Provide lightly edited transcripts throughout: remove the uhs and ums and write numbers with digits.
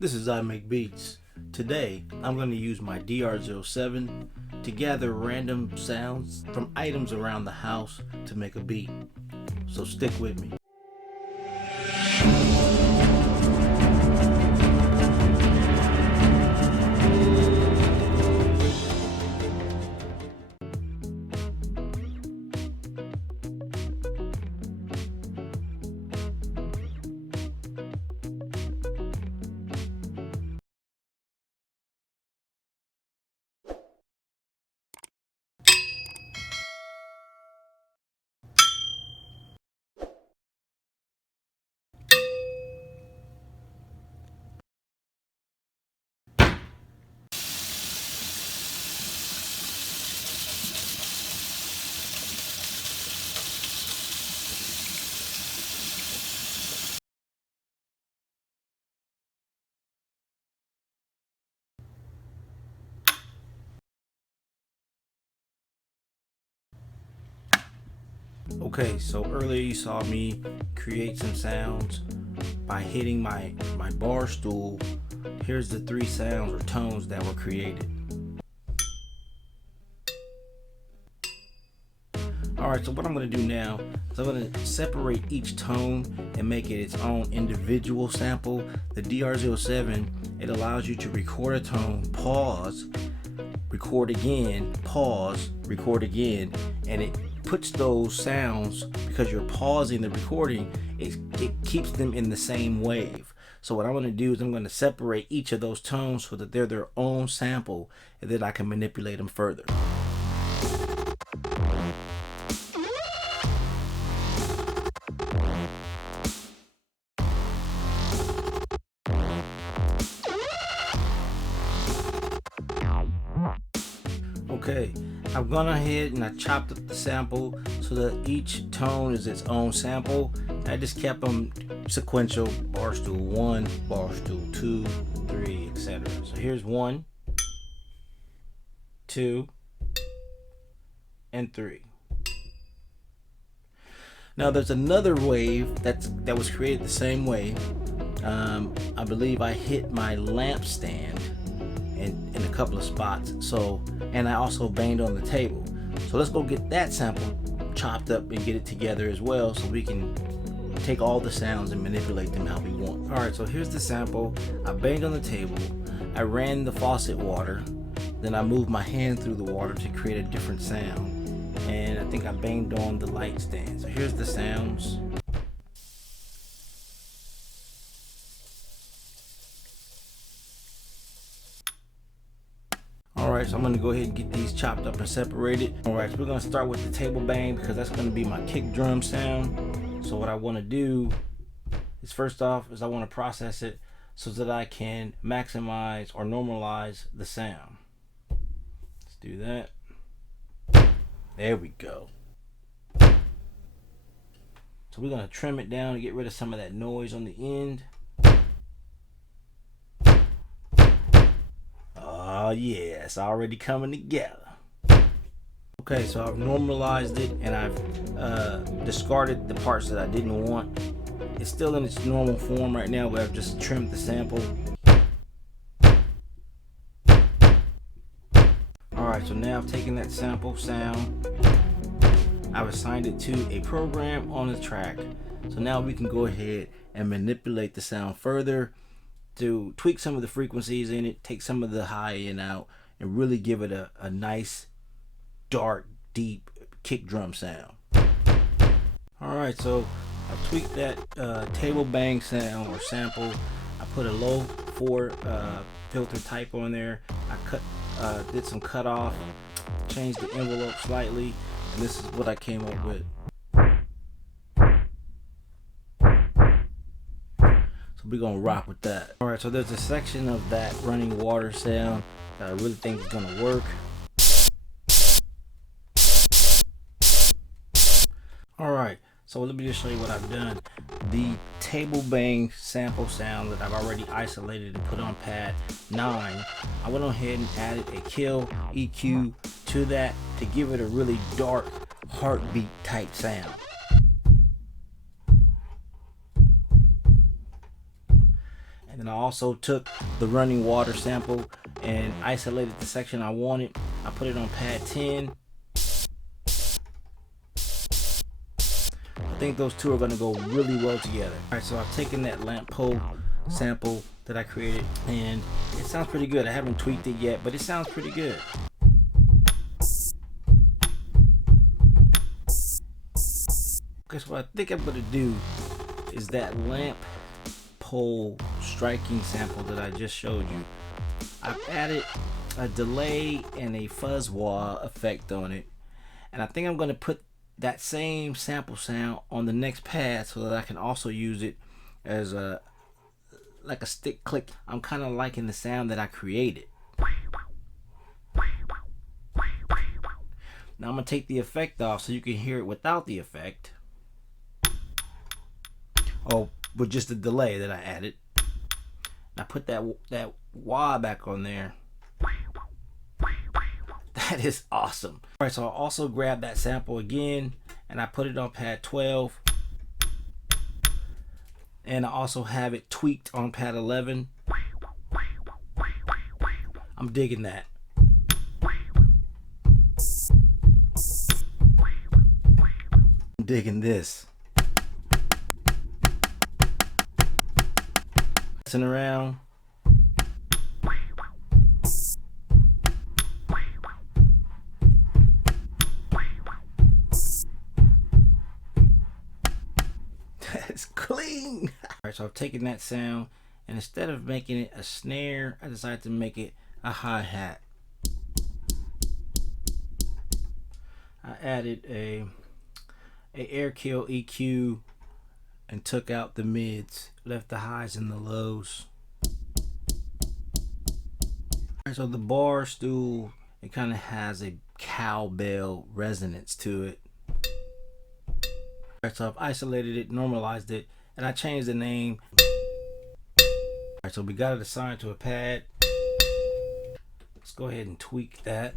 This is I Make Beats. Today, I'm going to use my DR07 to gather random sounds from items around the house to make a beat. So stick with me. Okay, so earlier you saw me create some sounds by hitting my bar stool. Here's the three sounds or tones that were created. Alright, so what I'm going to do now is I'm going to separate each tone and make it its own individual sample. The DR07, it allows you to record a tone, pause, record again, pause, record again, and it puts those sounds, because you're pausing the recording, it keeps them in the same wave. So what I'm going to do is I'm going to separate each of those tones so that they're their own sample, and then I can manipulate them further. Okay, I've gone ahead and I chopped up the sample so that each tone is its own sample. I just kept them sequential: bar stool 1, bar stool 2, 3, etc. So here's 1, 2, and 3. Now there's another wave that was created the same way. I believe I hit my lamp stand in a couple of spots, and I also banged on the table. So let's go get that sample chopped up and get it together as well, so we can take all the sounds and manipulate them how we want. Alright, so here's the sample. I banged on the table, I ran the faucet water, then I moved my hand through the water to create a different sound, and I think I banged on the light stand. So here's the sounds. Alright, so I'm going to go ahead and get these chopped up and separated. Alright, so we're going to start with the table bang, because that's going to be my kick drum sound. So what I want to do is, first off, is I want to process it so that I can maximize or normalize the sound. Let's do that. There we go. So we're going to trim it down to get rid of some of that noise on the end. Oh yeah, it's already coming together. Okay, so I've normalized it and I've discarded the parts that I didn't want. It's still in its normal form right now, but I've just trimmed the sample. Alright, so now I've taken that sample sound, I've assigned it to a program on the track. So now we can go ahead and manipulate the sound further to tweak some of the frequencies in it, take some of the high end out, and really give it a nice, dark, deep kick drum sound. Alright, so I've tweaked that table bang sound or sample. I put a low 4 filter type on there. I did some cutoff, changed the envelope slightly, and this is what I came up with. So we're gonna rock with that. Alright, so there's a section of that running water sound that I really think is gonna work. Alright, so let me just show you what I've done. The table bang sample sound that I've already isolated and put on pad 9, I went ahead and added a kill EQ to that to give it a really dark heartbeat type sound. Then I also took the running water sample and isolated the section I wanted. I put it on pad 10. I think those two are going to go really well together. Alright, so I've taken that lamp pole sample that I created and it sounds pretty good. I haven't tweaked it yet, but it sounds pretty good. Okay, so what I think I'm going to do is that lamp pole striking sample that I just showed you. I've added a delay and a fuzz wah effect on it, and I think I'm going to put that same sample sound on the next pad so that I can also use it as a like a stick click. I'm kind of liking the sound that I created. Now I'm going to take the effect off so you can hear it without the effect. Oh, with just the delay that I added. And I put that wah back on there. That is awesome. Alright, so I also grabbed that sample again and I put it on pad 12. And I also have it tweaked on pad 11. I'm digging that. I'm digging this. Messing around. That's clean. Alright, so I've taken that sound and instead of making it a snare, I decided to make it a hi-hat. I added a air kill EQ and took out the mids, left the highs and the lows. So the bar stool, it kind of has a cowbell resonance to it. So I've isolated it, normalized it, and I changed the name. Alright, so we got it assigned to a pad. Let's go ahead and tweak that.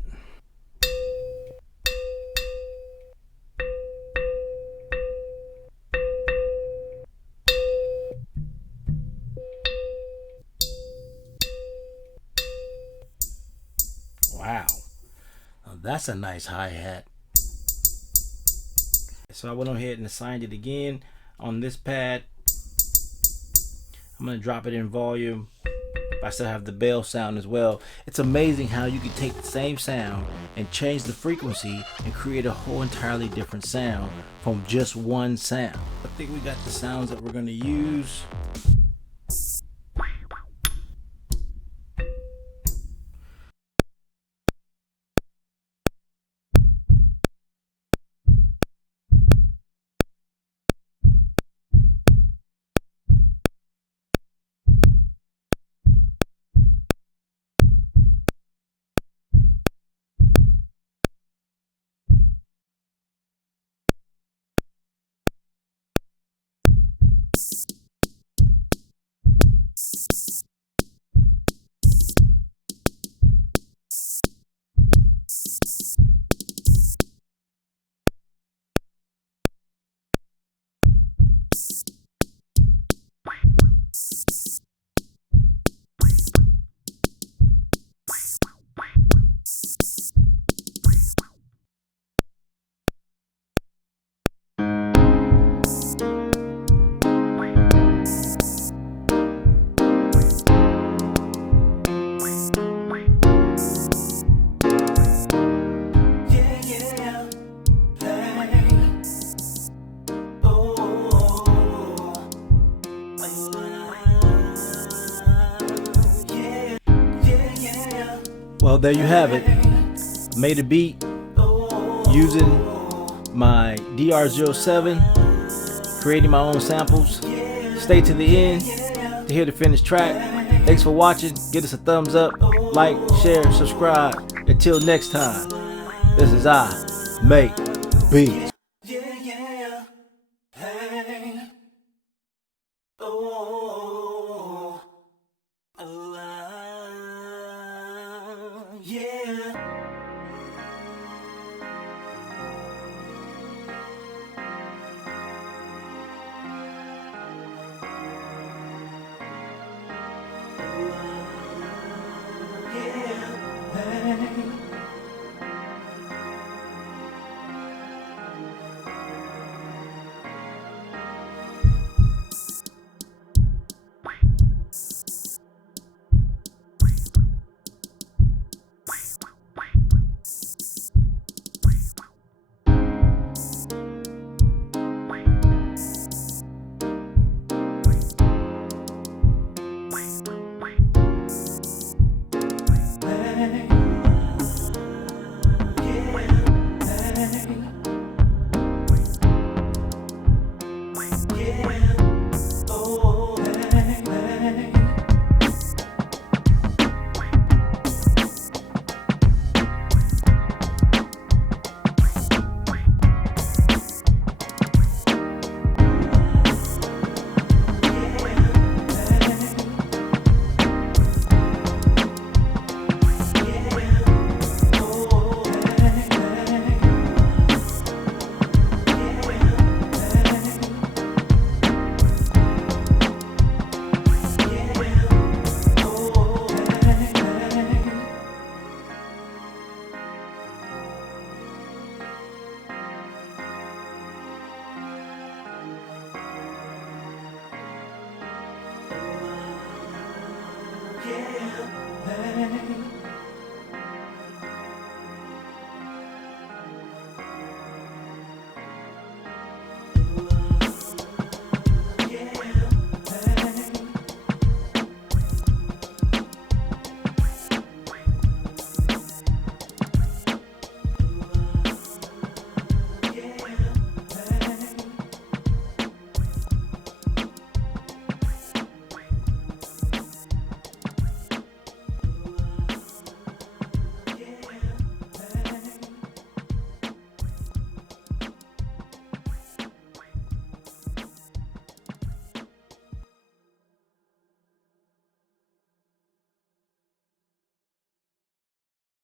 Wow, now that's a nice hi-hat. So I went ahead and assigned it again on this pad. I'm going to drop it in volume. I still have the bell sound as well. It's amazing how you can take the same sound and change the frequency and create a whole entirely different sound from just one sound. I think we got the sounds that we're going to use. Well, there you have it. Made a beat using my DR07, creating my own samples. Stay to the end to hear the finished track. Thanks for watching. Give us a thumbs up, like, share, subscribe. Until next time, this is I Make Beats. Yeah,